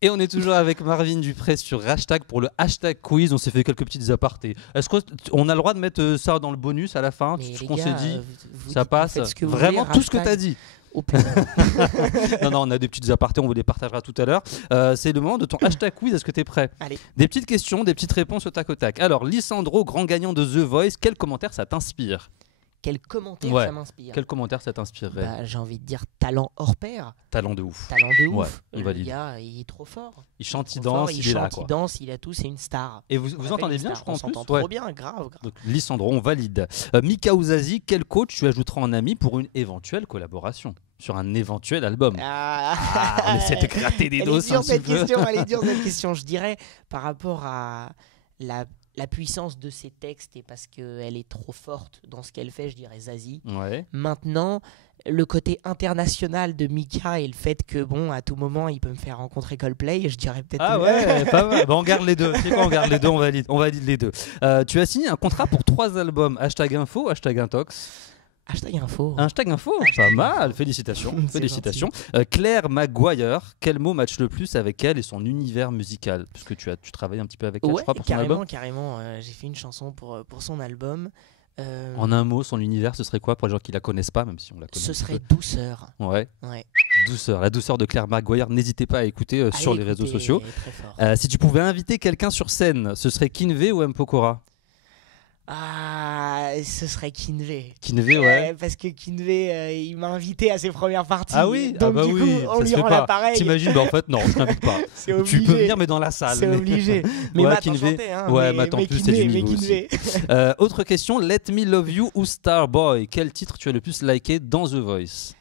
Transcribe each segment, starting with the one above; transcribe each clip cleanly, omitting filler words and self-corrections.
Et on est toujours avec Marvin Dupré sur hashtag pour le hashtag quiz. On s'est fait quelques petites apartés. Est-ce qu'on a le droit de mettre ça dans le bonus à la fin? Mais Ce les qu'on gars, s'est dit, vous ça dites- passe. faites ce que vous Vraiment voulez, tout ce que tu as hashtag. dit. Oh putain. Non, on a des petites apartés, on vous les partagera tout à l'heure. C'est le moment de ton hashtag quiz. Est-ce que tu es prêt? Allez. Des petites questions, des petites réponses au tac au tac. Alors, Lisandro, grand gagnant de The Voice, quel commentaire ça t'inspire? Quel commentaire Ouais. ça m'inspire. Quel commentaire ça t'inspirerait? Bah, j'ai envie de dire talent hors pair. Talent de ouf. Talent de Ouais, ouf. on Le valide. gars, il est trop fort. Il chante, il Trop fort, danse, il est là. chante, Quoi. il danse, il a tout, c'est une star. Et vous On l'appelle entendez une bien, star. je crois, On en plus? s'entend Ouais. trop bien, grave. Donc, Lisandro, on valide. Mika Ouzazi, quel coach tu ajouteras en ami pour une éventuelle collaboration sur un éventuel album? On essaie de gratter des Elle dos est dure un cette petit peu. question, elle est dure cette question. Je dirais par rapport à la puissance de ses textes et parce qu'elle est trop forte dans ce qu'elle fait, je dirais Zazie. Ouais. Maintenant, le côté international de Mika et le fait que, bon, à tout moment, il peut me faire rencontrer Coldplay, je dirais peut-être... Ah ouais, pas mal. Bon, on garde les deux. Tu sais quoi, on garde les deux, on valide les deux. Tu as signé un contrat pour 3 albums. Hashtag info, hashtag intox. Hashtag info. Hashtag info, Hashtag pas info. mal. Félicitations. C'est Félicitations. Claire Maguire, quel mot match le plus avec elle et son univers musical? Puisque tu travailles un petit peu avec elle, je Ouais, crois, pour son album. carrément. J'ai fait une chanson pour son album. En un mot, son univers, ce serait quoi pour les gens qui la connaissent pas, même si on la connaît? Ce un petit serait peu. Douceur. Ouais, Ouais. douceur. La douceur de Claire Maguire. N'hésitez pas à écouter sur Allez, les réseaux écoutez, sociaux. très fort. Si tu pouvais inviter quelqu'un sur scène, ce serait Kinvey ou M. Pokora? Ah, ce serait Kinvey. Kinvey, ouais. Parce que Kinvey, il m'a invité à ses premières parties. Ah oui, donc bah du coup, oui, on ça lui se fait rend pas. l'appareil. T'imagines, bah en fait non, je t'invite pas. C'est Tu obligé. peux venir mais dans la salle. C'est mais- obligé. Mais Ouais, Matt, Kinvey. enchanté, hein, Ouais, mais, Matt, en mais plus, c'est du Kinvey, mais niveau aussi. Kinvey. Autre question, Let Me Love You ou Starboy? Quel titre tu as le plus liké dans The Voice?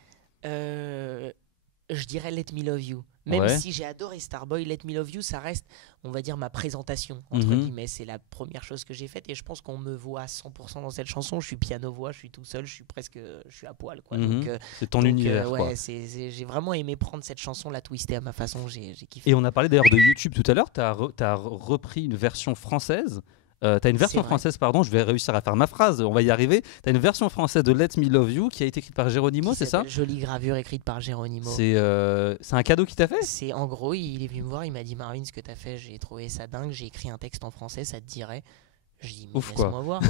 Je dirais Let Me Love You. Même Ouais. si j'ai adoré Starboy, Let Me Love You, ça reste, on va dire, ma présentation, entre Mhm. guillemets. C'est la première chose que j'ai faite et je pense qu'on me voit à 100% dans cette chanson. Je suis piano-voix, je suis tout seul, je suis à poil. Quoi. Mhm. Donc, C'est ton univers. ouais, quoi. j'ai vraiment aimé prendre cette chanson, la twister à ma façon, j'ai kiffé. Et on a parlé d'ailleurs de YouTube tout à l'heure, tu as repris une version française. T'as une version C'est vrai. française, pardon, je vais réussir à faire ma phrase, on va y arriver. T'as une version française de Let Me Love You qui a été écrite par Geronimo, Qui c'est ça? s'appelle Jolie gravure écrite par Geronimo. C'est un cadeau qu'il t'a fait? C'est en gros, il est venu me voir, il m'a dit Marvin, ce que t'as fait, j'ai trouvé ça dingue, j'ai écrit un texte en français, ça te dirait? Je dis mais Ouf, quoi. laisse-moi voir.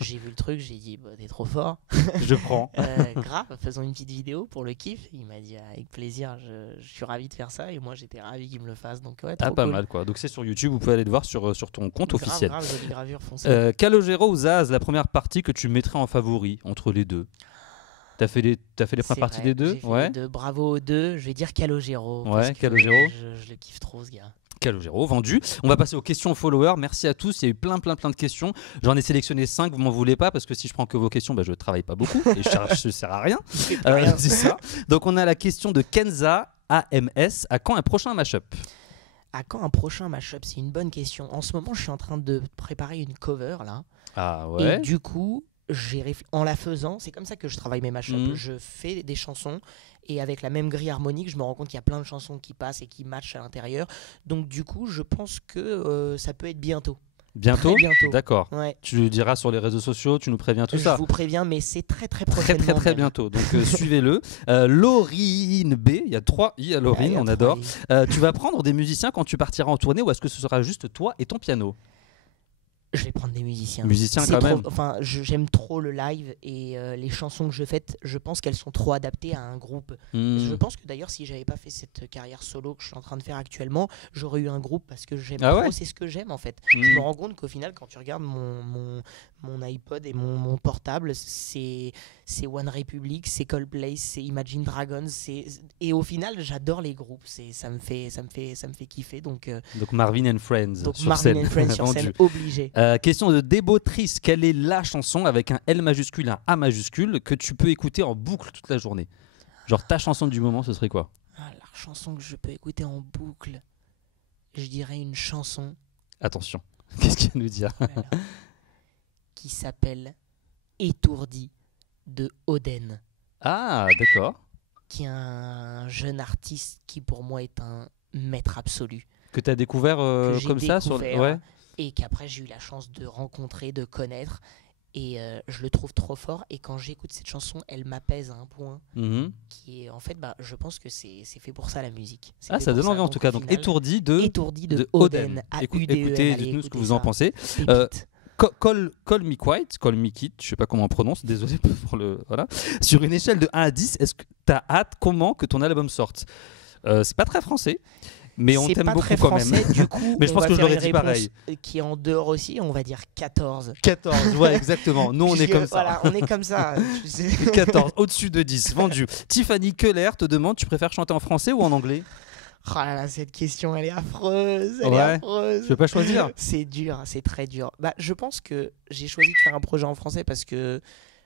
J'ai vu le truc, j'ai dit bah, t'es trop fort. Je prends. Grave, faisons une petite vidéo pour le kiff. Il m'a dit avec plaisir, je suis ravi de faire ça et moi j'étais ravi qu'il me le fasse. Donc ouais, trop Ah, pas cool. mal quoi. Donc c'est sur YouTube, vous pouvez aller le voir sur ton compte Grave, officiel. grave, jolie gravure foncée. Calogero ou Zaz, la première partie que tu mettrais en favori entre les deux? T'as fait les premières C'est parties vrai, des deux? j'ai fait Ouais. les deux. Bravo aux deux. Je vais dire Calogero. Ouais, parce que Calogero. Je le kiffe trop ce gars. Calogero, vendu. On va passer aux questions followers. Merci à tous. Il y a eu plein de questions. J'en ai sélectionné 5. Vous m'en voulez pas parce que si je prends que vos questions, bah, je travaille pas beaucoup et je sers à rien. Rien. C'est ça. Donc on a la question de Kenza AMS. À quand un prochain mashup? À quand un prochain mashup? C'est une bonne question. En ce moment, je suis en train de préparer une cover là. Ah Et ouais. du coup, en la faisant, c'est comme ça que je travaille mes mashups. Mhm. Je fais des chansons et avec la même grille harmonique, je me rends compte qu'il y a plein de chansons qui passent et qui matchent à l'intérieur. Donc du coup, je pense que ça peut être bientôt. Bientôt. Très bientôt. D'accord. Ouais. Tu le diras sur les réseaux sociaux. Tu nous préviens tout ça. Je vous préviens, mais c'est très Très prochainement. même. bientôt. Donc suivez-le. Laurine B. Il y a 3 I à Laurine. Ouais, On il y a adore. trois Tu vas prendre des musiciens quand tu partiras en tournée ou est-ce que ce sera juste toi et ton piano? Je vais prendre des musiciens. Musiciens C'est quand trop- même. Enfin, j'aime trop le live et les chansons que je fais, je pense qu'elles sont trop adaptées à un groupe. Hmm. Je pense que d'ailleurs, si j'avais pas fait cette carrière solo que je suis en train de faire actuellement, j'aurais eu un groupe parce que j'aime Ah trop, ouais c'est ce que j'aime en fait. Hmm. Je me rends compte qu'au final, quand tu regardes mon iPod et mon portable, c'est One Republic, c'est Coldplay, c'est Imagine Dragons, et au final, j'adore les groupes. Ça me fait kiffer. Donc Donc Marvin and Friends sur Marvin scène. and Friends sur Vendu. scène, obligé. Question de Débotrice. Quelle est la chanson avec un L majuscule, un A majuscule que tu peux écouter en boucle toute la journée? Genre ta chanson du moment, ce serait quoi? Ah, la chanson que je peux écouter en boucle, je dirais une chanson Attention, qu'est-ce qu'il va nous dire? voilà, qui s'appelle Étourdi de Oden, Ah, d'accord. qui est un jeune artiste qui pour moi est un maître absolu. Que tu as découvert Que j'ai comme ça sur... découvert Ouais. et qu'après j'ai eu la chance de rencontrer, de connaître. Et je le trouve trop fort. Et quand j'écoute cette chanson, elle m'apaise à un point Mhm. qui est en fait, je pense que c'est fait pour ça la musique. C'est Ah, fait ça pour donne envie en Donc, tout cas. au Donc final, étourdi Étourdi de Oden. Oden. A-U-D-E-N. Écoutez, Allez, dites-nous ce que écoutez vous en ça. pensez. Pépite. Call Me Quiet, Call Me Kit, je sais pas comment on prononce, désolé pour le. Voilà. Sur une échelle de 1 à 10, est-ce que tu as hâte comment que ton album sorte? C'est pas très français, mais on C'est t'aime pas beaucoup très quand français, même. du coup, Mais je on pense va que je faire l'aurais une dit réponse pareil. qui est en dehors aussi, on va dire 14. 14, ouais, exactement. Nous, on est Puisque, comme ça. Voilà, on est comme ça. Tu sais. 14, au-dessus de 10, vendu. Tiffany Keller te demande, tu préfères chanter en français ou en anglais? Oh là là, cette question, elle est affreuse. Elle Ouais. est affreuse. Je peux pas choisir. C'est dur, c'est très dur. Je pense que j'ai choisi de faire un projet en français parce que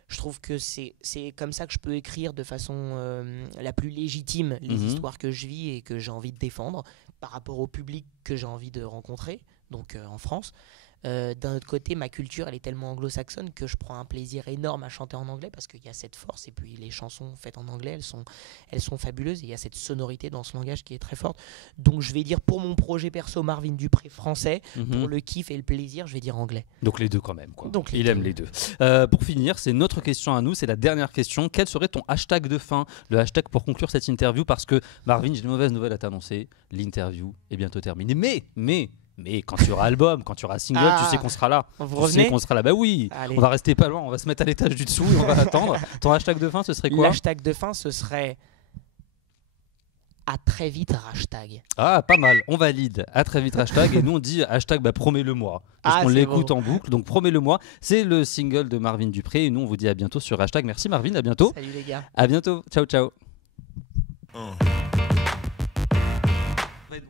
je trouve que c'est comme ça que je peux écrire de façon la plus légitime les Mhm. histoires que je vis et que j'ai envie de défendre par rapport au public que j'ai envie de rencontrer, donc en France. D'un autre côté, ma culture, elle est tellement anglo-saxonne que je prends un plaisir énorme à chanter en anglais parce qu'il y a cette force et puis les chansons faites en anglais, elles sont fabuleuses et il y a cette sonorité dans ce langage qui est très forte. Donc je vais dire pour mon projet perso Marvin Dupré français, Mhm. pour le kiff et le plaisir, je vais dire anglais. Donc les deux quand même. Quoi. Donc les Il deux. aime les deux. Pour finir, c'est notre question à nous, c'est la dernière question. Quel serait ton hashtag de fin, le hashtag pour conclure cette interview? Parce que Marvin, j'ai une mauvaise nouvelle à t'annoncer. L'interview est bientôt terminée. Mais quand tu auras album, quand tu auras single, Ah, tu sais qu'on sera là. vous Tu sais revenez qu'on sera là. Bah oui, Allez. on va rester pas loin, on va se mettre à l'étage du dessous et on va attendre. Ton hashtag de fin, ce serait quoi? L'hashtag de fin, ce serait à très vite hashtag. Ah, pas mal, on valide. À très vite hashtag. Et nous on dit hashtag promets-le-moi. Parce Ah, qu'on c'est l'écoute beau. en boucle. Donc promets-le-moi. C'est le single de Marvin Dupré. Et nous on vous dit à bientôt sur hashtag. Merci Marvin, à bientôt. Salut les gars. À bientôt. Ciao, ciao.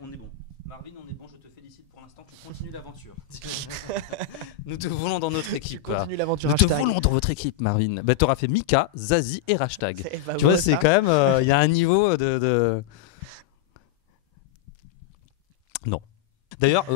On est bon. Marvin, on est bon. Je te félicite pour l'instant. Tu continues l'aventure. Nous te voulons dans notre équipe. quoi. Continue l'aventure Nous te hashtag. voulons dans votre équipe, Marvin. Tu auras fait Mika, Zazie et hashtag. C'est pas Tu beau, vois, c'est ça. quand même. Il y a un niveau de... Non. D'ailleurs,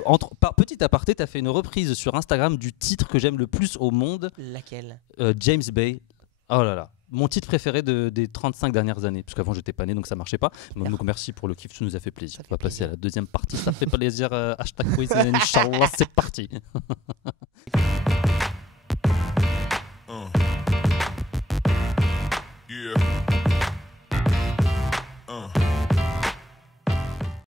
petit aparté, tu as fait une reprise sur Instagram du titre que j'aime le plus au monde, Laquelle? James Bay. Oh là là. Mon titre préféré des 35 dernières années. Parce qu'avant, j'étais pas né, donc ça marchait pas. Donc merci pour le kiff, tu nous as fait plaisir. Ça On va fait passer plaisir. à la deuxième partie. Ça fait plaisir. Hashtag quiz, Inch'Allah, c'est parti.